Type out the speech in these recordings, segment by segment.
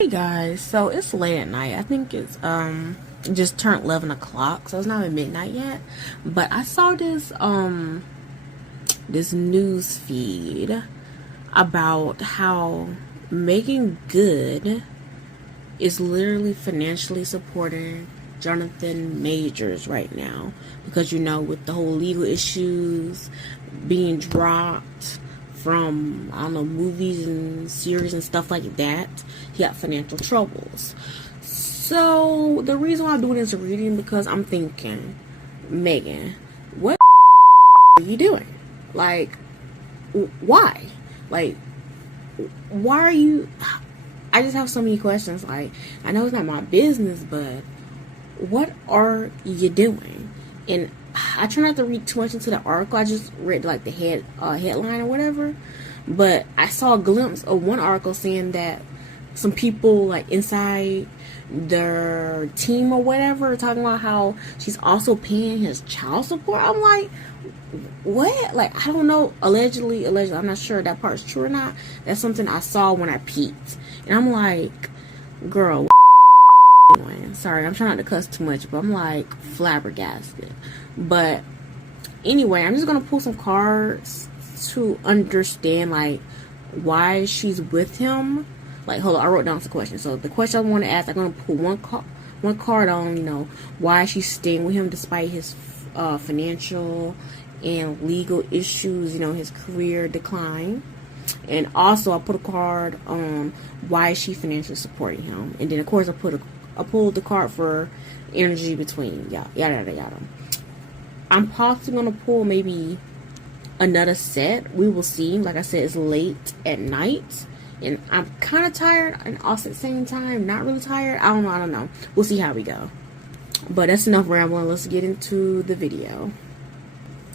Hey guys, so it's late at night. I think it's just turned 11 o'clock, so it's not even midnight yet. But I saw this news feed about how Meagan Good is literally financially supporting Jonathan Majors right now, because with the whole legal issues being dropped from, I don't know, movies and series and stuff like that, he got financial troubles. So the reason why I'm doing this reading, because I'm thinking, Meagan, what are you doing? Like, why? Like, why are you? I just have so many questions. Like, I know it's not my business, but what are you doing? And I try not to read too much into the article. I just read like the headline or whatever. But I saw a glimpse of one article saying that some people like inside their team or whatever are talking about how she's also paying his child support. I'm like, what? Like, I don't know. Allegedly, I'm not sure that part's true or not. That's something I saw when I peeked. And I'm like, girl, what doing? Sorry, I'm trying not to cuss too much, but I'm like flabbergasted. But anyway, I'm just gonna pull some cards to understand like why she's with him. Like, hold on, I wrote down some questions. So the question I want to ask, I'm gonna pull one card on why she's staying with him despite his financial and legal issues, his career decline. And also I put a card on why she's financially supporting him. And then of course I pulled the card for energy between yada yada yada. I'm possibly gonna pull maybe another set. We will see. Like I said, it's late at night, and I'm kind of tired, and also at the same time not really tired. I don't know. We'll see how we go. But that's enough rambling. Let's get into the video.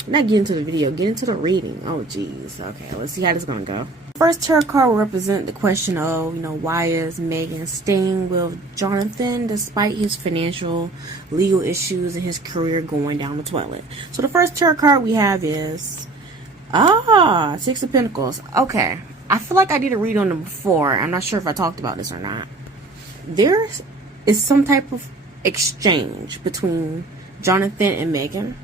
Not get into the video. Get into the reading. Oh jeez. Okay, let's see how this is gonna go. First tarot card will represent the question of, why is Meagan staying with Jonathan despite his financial, legal issues and his career going down the toilet. So the first tarot card we have is, Six of Pentacles. Okay, I feel like I did a read on them before. I'm not sure if I talked about this or not. There is some type of exchange between Jonathan and Meagan.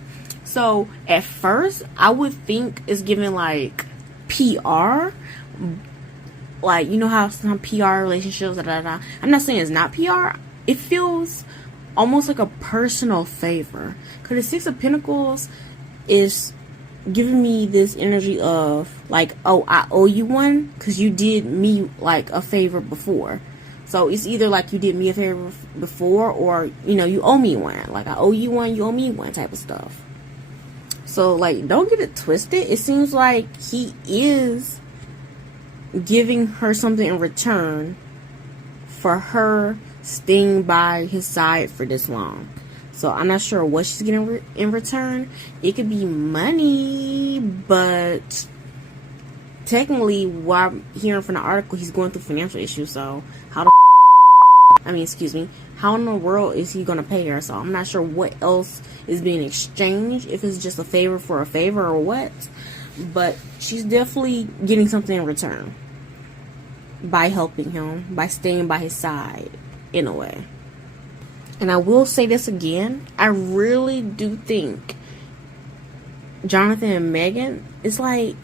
So at first, I would think it's giving like PR. Like, how some PR relationships, I'm not saying it's not PR. It feels almost like a personal favor. Because the Six of Pentacles is giving me this energy of, like, oh, I owe you one because you did me, like, a favor before. So it's either like you did me a favor before or, you owe me one. Like, I owe you one, you owe me one type of stuff. So, like, don't get it twisted. It seems like he is giving her something in return for her staying by his side for this long. So I'm not sure what she's getting in return. It could be money, but technically, what I'm hearing from the article, he's going through financial issues. So how in the world is he gonna pay her? So I'm not sure what else is being exchanged, if it's just a favor for a favor or what. But she's definitely getting something in return by helping him, by staying by his side in a way. And I will say this again, I really do think Jonathan and Meagan, it's like,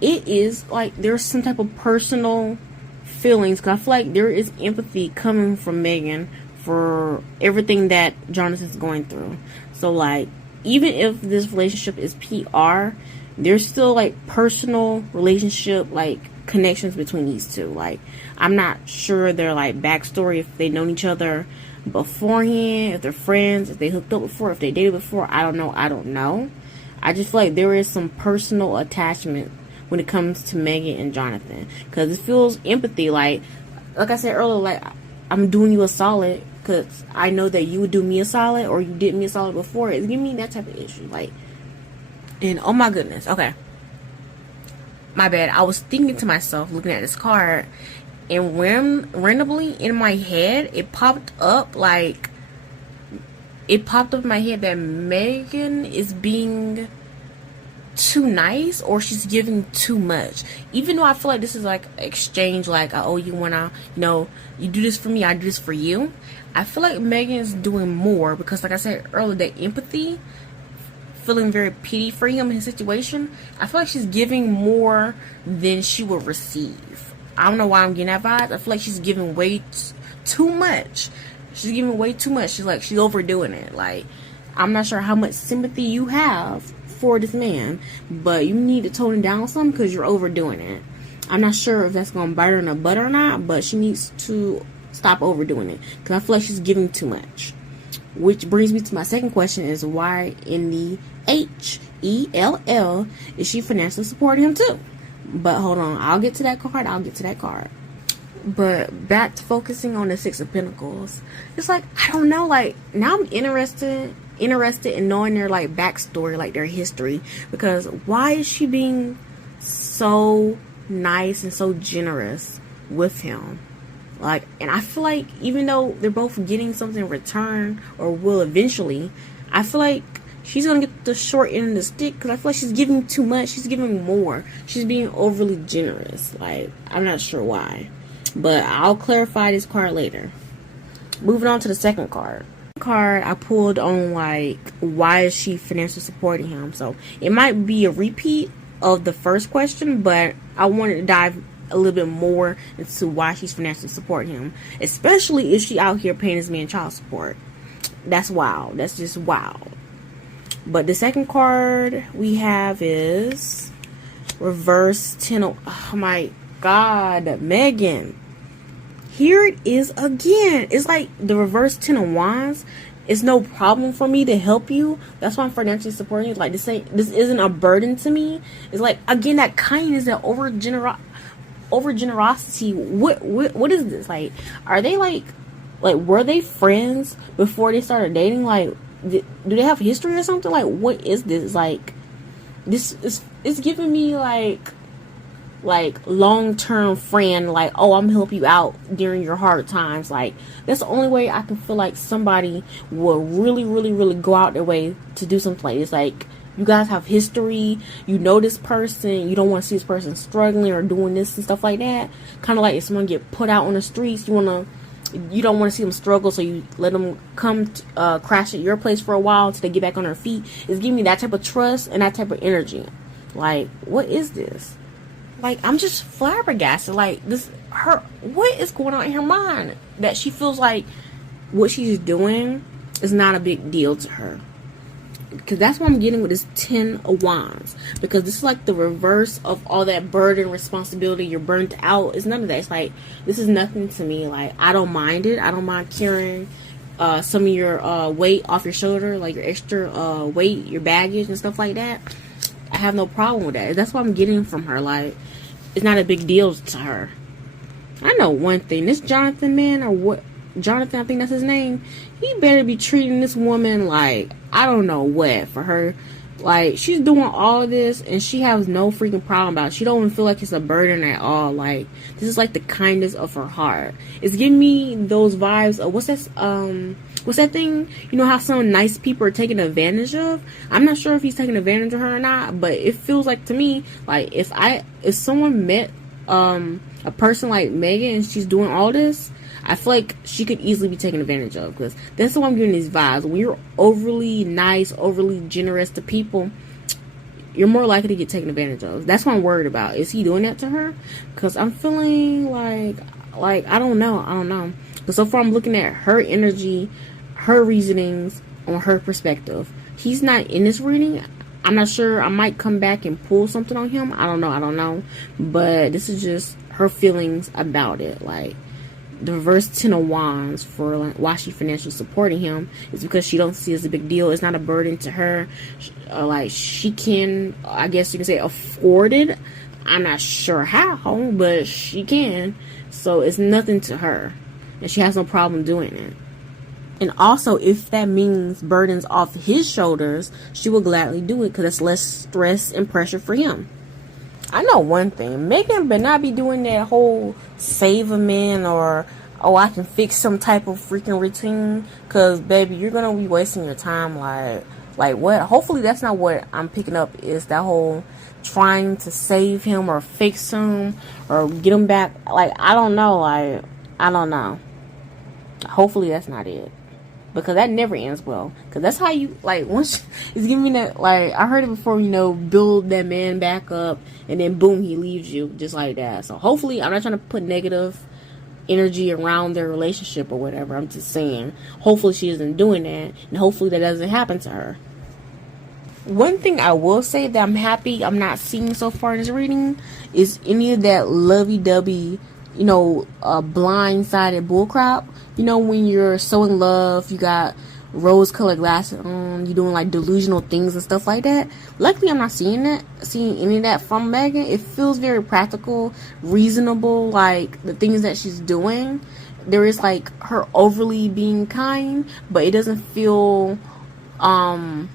it is like there's some type of personal feelings, because I feel like there is empathy coming from Meagan for everything that Jonathan's going through. So like, even if this relationship is PR, there's still like personal relationship like connections between these two. Like, I'm not sure their like backstory, if they known each other beforehand, if they're friends, if they hooked up before, if they dated before. I don't know. I just feel like there is some personal attachment when it comes to Meagan and Jonathan, because it feels empathy. Like I said earlier, like, I'm doing you a solid because I know that you would do me a solid, or you did me a solid before. It's giving me that type of issue. Like, and oh my goodness, okay, my bad. I was thinking to myself, looking at this card, and randomly in my head, it popped up in my head that Meagan is being too nice or she's giving too much. Even though I feel like this is like exchange, like I owe you when you do this for me, I do this for you. I feel like Megan's doing more because, like I said earlier, that empathy, feeling very pity for him in his situation, I feel like she's giving more than she will receive. I don't know why I'm getting that vibe. I feel like she's giving way too much. She's giving way too much. She's overdoing it. Like, I'm not sure how much sympathy you have for this man, but you need to tone it down some because you're overdoing it. I'm not sure if that's going to bite her in the butt or not, but she needs to stop overdoing it because I feel like she's giving too much. Which brings me to my second question is, why in the HELL is she financially supporting him too? But hold on, I'll get to that card. But back to focusing on the Six of Pentacles. It's like, I don't know, like, now I'm interested in knowing their, like, backstory, like, their history. Because why is she being so nice and so generous with him? Like, and I feel like even though they're both getting something in return, or will eventually, I feel like she's gonna get the short end of the stick because I feel like she's giving too much. She's giving more. She's being overly generous. Like, I'm not sure why, but I'll clarify this card later. Moving on to the second card. I pulled on, like, why is she financially supporting him? So it might be a repeat of the first question, but I wanted to dive a little bit more into why she's financially supporting him, especially if she out here paying this man child support. That's wild. That's just wild. But the second card we have is reverse 10. Oh my God, Megan. Here it is again. It's like the reverse 10 of Wands. It's no problem for me to help you. That's why I'm financially supporting you. Like, this isn't a burden to me. It's like, again, that kindness, that over generosity. What is this? Like, are they like were they friends before they started dating? Like, do they have history or something? Like, what is this? Like, this is, it's giving me like long-term friend, like, oh, I'm gonna help you out during your hard times. Like, that's the only way I can feel like somebody will really go out their way to do something like this. Like, you guys have history, you know this person, you don't want to see this person struggling or doing this and stuff like that. Kind of like if someone get put out on the streets, you don't want to see them struggle, so you let them come crash at your place for a while until they get back on their feet. It's giving me that type of trust and that type of energy. Like, what is this? Like, I'm just flabbergasted. Like, what is going on in her mind that she feels like what she's doing is not a big deal to her? Because that's what I'm getting with this 10 of Wands. Because this is like the reverse of all that burden, responsibility. You're burnt out. It's none of that. It's like, this is nothing to me. Like, I don't mind it. I don't mind carrying some of your weight off your shoulder, like your extra weight, your baggage and stuff like that. I have no problem with that. That's what I'm getting from her. Like, it's not a big deal to her. I know one thing. This Jonathan man, or what? Jonathan, I think that's his name. He better be treating this woman like, I don't know what, for her. Like, she's doing all of this and she has no freaking problem about it. She don't even feel like it's a burden at all. Like, this is like the kindness of her heart. It's giving me those vibes of, what's that thing? You know how some nice people are taken advantage of? I'm not sure if he's taking advantage of her or not, but it feels like to me, like, if someone met a person like Megan and she's doing all this, I feel like she could easily be taken advantage of, because that's what I'm getting these vibes. When you're overly nice, overly generous to people, you're more likely to get taken advantage of. That's what I'm worried about. Is he doing that to her? Because I'm feeling like I don't know. But so far I'm looking at her energy, her reasonings on her perspective. He's not in this reading. I'm not sure. I might come back and pull something on him. I don't know. But this is just her feelings about it. Like, the reverse 10 of Wands for like, why she financially supporting him is because she don't see it as a big deal. It's not a burden to her. Like, she can, I guess you can say, afford it. I'm not sure how, but she can. So it's nothing to her, and she has no problem doing it. And also, if that means burdens off his shoulders, she will gladly do it because it's less stress and pressure for him. I know one thing. Megan better not be doing that whole save a man or, oh, I can fix some type of freaking routine. Because, baby, you're going to be wasting your time. Like, Like, what? Hopefully that's not what I'm picking up, is that whole trying to save him or fix him or get him back. Like, I don't know. Like, I don't know. Hopefully that's not it, because that never ends well. Because that's how you, like, once it's giving me that, like, I heard it before, you know, build that man back up, and then boom, he leaves you just like that. So hopefully, I'm not trying to put negative energy around their relationship or whatever. I'm just saying, hopefully she isn't doing that, and hopefully that doesn't happen to her. One thing I will say that I'm happy I'm not seeing so far in this reading is any of that lovey-dovey, you know, blindsided bullcrap. You know, when you're so in love, you got rose-colored glasses on, you're doing like delusional things and stuff like that. Luckily, I'm not seeing any of that from Meagan. It feels very practical, reasonable, like the things that she's doing. There is like her overly being kind, but it doesn't feel on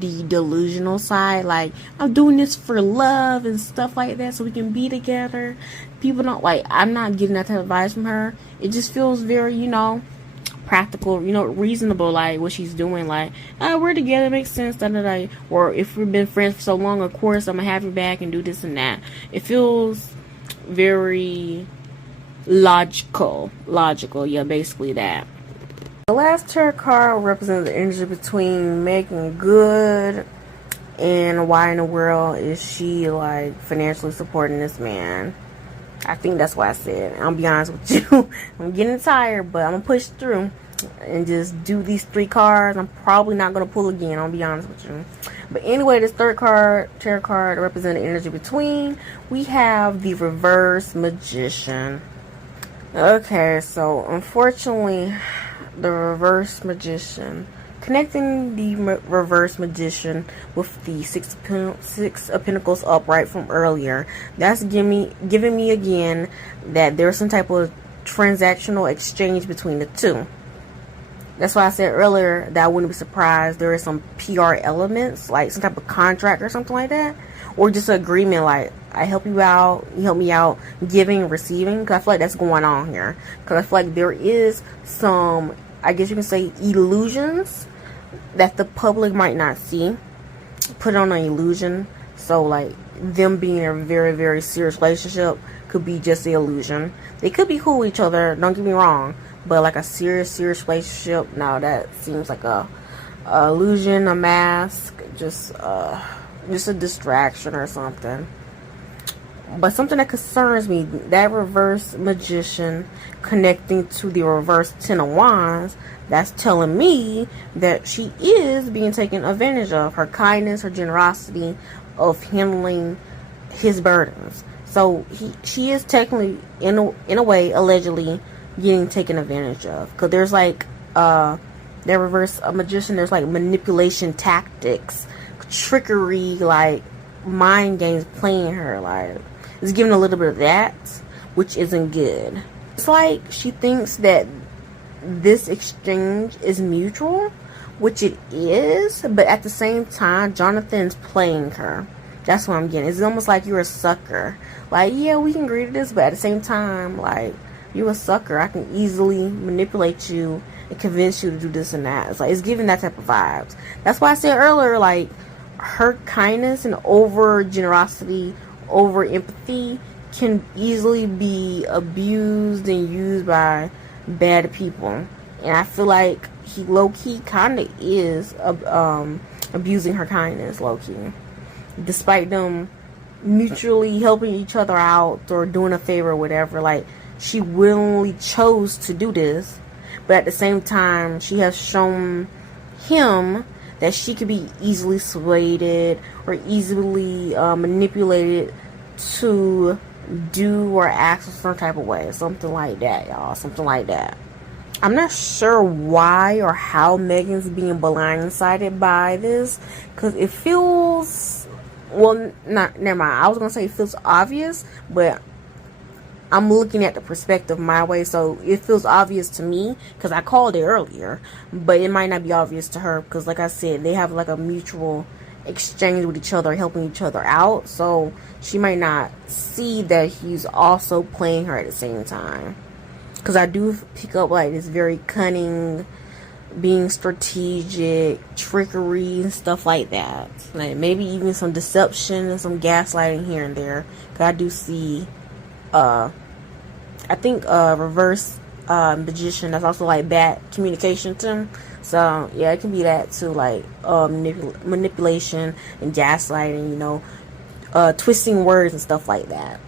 the delusional side, like I'm doing this for love and stuff like that so we can be together. People don't, like, I'm not getting that type of advice from her. It just feels very, you know, practical, you know, reasonable, like what she's doing, like, oh, we're together, it makes sense, da da da. Or if we've been friends for so long, of course I'm gonna have you back and do this and that. It feels very logical, yeah, basically that. The last tarot card represents the energy between Meagan Good and why in the world is she, like, financially supporting this man. I think that's what I said. I'll be honest with you. I'm getting tired, but I'm going to push through and just do these 3 cards. I'm probably not going to pull again. I'll be honest with you. But anyway, this third card, tarot card, represents the energy between. We have the Reverse Magician. Okay, so unfortunately, the Reverse Magician, connecting the Reverse Magician with the Six of Pentacles upright from earlier, that's giving me again that there's some type of transactional exchange between the two. That's why I said earlier that I wouldn't be surprised there is some PR elements, like some type of contract or something like that, or just an agreement, like I help you out, you help me out, giving and receiving. Because I feel like that's going on here. Because I feel like there is some, I guess you can say, illusions that the public might not see. Put on an illusion. So, like, them being in a very, very serious relationship could be just the illusion. They could be cool with each other, don't get me wrong. But, like, a serious relationship, no, that seems like a illusion, a mask, just a distraction or something. But something that concerns me, that Reverse Magician connecting to the Reverse Ten of Wands, that's telling me that she is being taken advantage of. Her kindness, her generosity of handling his burdens. So she is technically, in a way, allegedly getting taken advantage of. Because there's like, that Reverse Magician, there's like manipulation tactics, trickery, like mind games playing her, like. It's giving a little bit of that, which isn't good. It's like she thinks that this exchange is mutual, which it is, but at the same time, Jonathan's playing her. That's what I'm getting. It's almost like you're a sucker. Like, yeah, we can agree to this, but at the same time, like, you're a sucker. I can easily manipulate you and convince you to do this and that. It's like, it's giving that type of vibes. That's why I said earlier, like, her kindness and over generosity, over empathy can easily be abused and used by bad people. And I feel like he low-key kind of is abusing her kindness, low-key. Despite them mutually helping each other out or doing a favor or whatever, like, she willingly chose to do this. But at the same time, she has shown him that she could be easily swayed or easily manipulated to do or act in some type of way. Something like that, y'all. Something like that. I'm not sure why or how Meagan's being blindsided by this. Because it feels... Well, never mind. I was going to say it feels obvious. But I'm looking at the perspective my way. So it feels obvious to me. Because I called it earlier. But it might not be obvious to her. Because like I said, they have like a mutual exchange with each other, helping each other out. So she might not see that he's also playing her at the same time. Because I do pick up like this very cunning, being strategic, trickery, and stuff like that. Like maybe even some deception and some gaslighting here and there. 'Cause I do see, I think reverse magician. That's also like bad communication too. So yeah, it can be that too, like manipulation and gaslighting. You know, twisting words and stuff like that.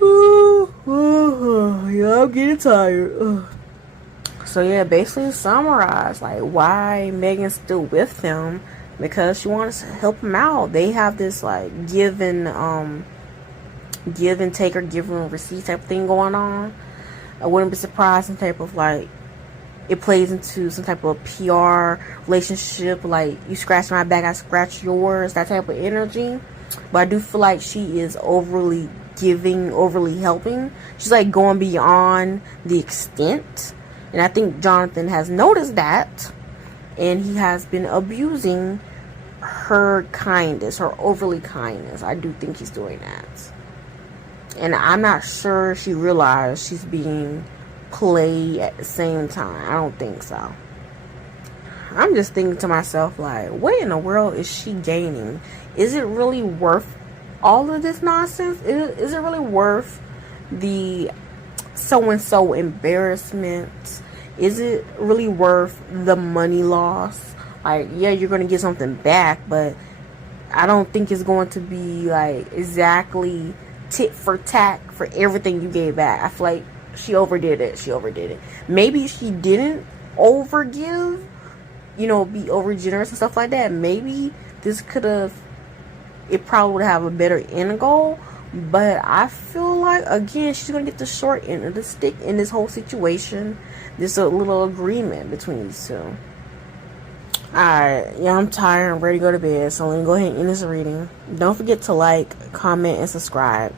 Yeah, I'm getting tired. So yeah, basically summarize like why Meagan's still with him, because she wants to help him out. They have this like give and take or give and receive type of thing going on. I wouldn't be surprised in type of like it plays into some type of PR relationship, like you scratch my back, I scratch yours, that type of energy. But I do feel like she is overly giving, overly helping. She's like going beyond the extent. And I think Jonathan has noticed that, and he has been abusing her kindness, her overly kindness. I do think he's doing that. And I'm not sure she realized she's being played at the same time. I don't think so. I'm just thinking to myself, like, what in the world is she gaining? Is it really worth all of this nonsense? Is it really worth the so-and-so embarrassment? Is it really worth the money loss? Like, yeah, you're going to get something back, but I don't think it's going to be like exactly tit for tat for everything you gave back. I feel like she overdid it. Maybe she didn't overgive, you know, be over generous and stuff like that. Maybe this could have, it probably would have a better end goal. But I feel like, again, she's going to get the short end of the stick in this whole situation. There's a little agreement between these two. Alright, yeah, I'm tired. I'm ready to go to bed. So let me go ahead and end this reading. Don't forget to like, comment, and subscribe.